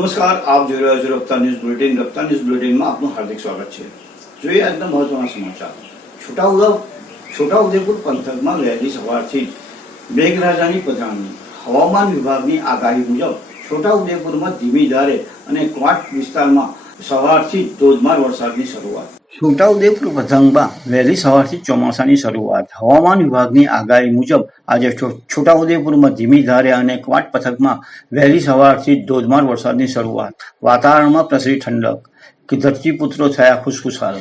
નમસ્કાર, આપ જોઈ રહ્યા છો રફતાર ન્યૂઝ બુલેટિન. રફતાર ન્યૂઝ બુલેટિનમાં આપનું હાર્દિક સ્વાગત છે. જોઈએ આજના મહત્વના સમાચાર. છોટાઉદેપુર પંથકમાં વહેલી સવારથી મેઘરાજાની પધરામણી. હવામાન વિભાગની આગાહી મુજબ છોટાઉદેપુરમાં ધીમી ધારે અને ક્વાંટ વિસ્તારમાં સવારથી ધોધમાર વરસાદની શરૂઆત. છોટાઉદેપુર પંથકમાં વહેલી સવારથી ચોમાસાની શરૂઆત. હવામાન વિભાગની આગાહી મુજબ આજે છોટાઉદેપુરમાં ધીમી ધારે અને ક્વાંટ પંથકમાં વહેલી સવારથી ધોધમાર વરસાદની શરૂઆત. વાતાવરણમાં પ્રસરી ઠંડક, કે ધરતીપુત્રો થયા ખુશખુશાલ.